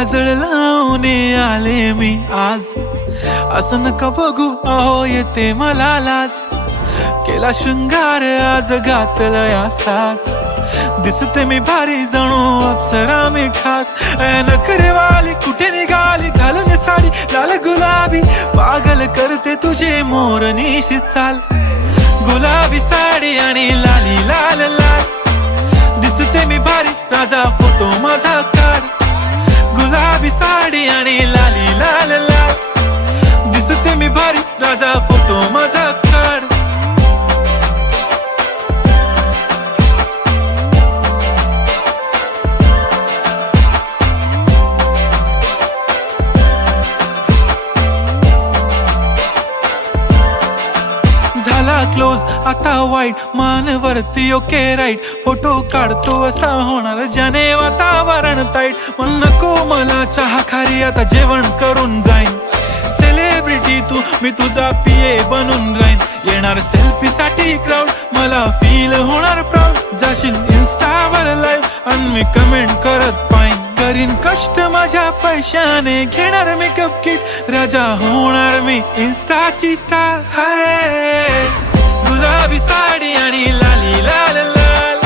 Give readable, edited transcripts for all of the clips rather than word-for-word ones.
काजळ लावून आले मी आज, असं नका बघू अहो येते मला लाज. केला शृंगार आज घातलाय असाच, दिसते मी भारी जणू अप्सरा मी खास. नखरेवाली कुठे निघाली घालून साडी लाल गुलाबी, पागल करते तुझे मोरनीशी चाल. गुलाबी साडी आणि लाली लाल लाल, दिसते मी भारी राजा फोटो माझा काढ. गुलाबी साडी आणि लाली लाल लाल, दिसते मी भारी राजा फोटो माझा काढ. झाला क्लोज आता वाईट, मानवरती ओके राईट. फोटो काढतो असा होणार ज्याने वातावरण ताईट. मग नको मला चहा खारी आता जेवण करून जाईन. सेलिब्रिटी तू मी तुझा पिये बनून राहीन. येणार सेल्फी साठी क्राऊड मला फील होणार प्राऊड. जाशील इन्स्टावर लाईव्ह आणि मी कमेंट करत पाईन. करीन कष्ट माझ्या पैशाने घेणार मेकअप किट. राजा होणार मी इन्स्टाची स्टार. हाय गुलाबी साडी आणि लाली लाल लाल,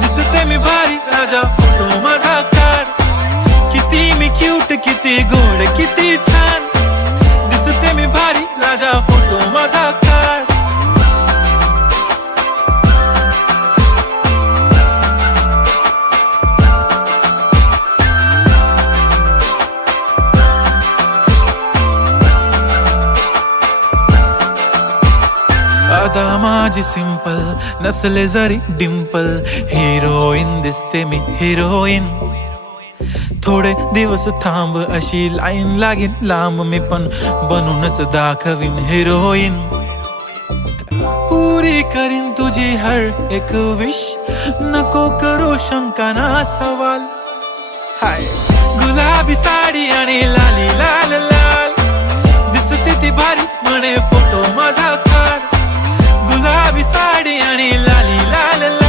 दिसते मी भारी राजा फोटो माझा काढ. किती मी क्यूट किती गोड किती छान, दिसते मी भारी राजा फोटो माझा काढ. आता माझी सिंपल नसले जरी डिंपल, हिरोईन दिसते मी हिरोईन. थोडे दिवस थांब अशी लाईन लागेल लांब, मी पण बनूनच दाखवीन हिरोईन. पुरी करीन तुझी हर एक विश, नको करू शंका ना सवाल. हाय गुलाबी साडी आणि लाली लाल लाल, दिसते ती भारी म्हणे फोटो माझा काढ. गुलाबी साडी आणि लाली लाल लाल,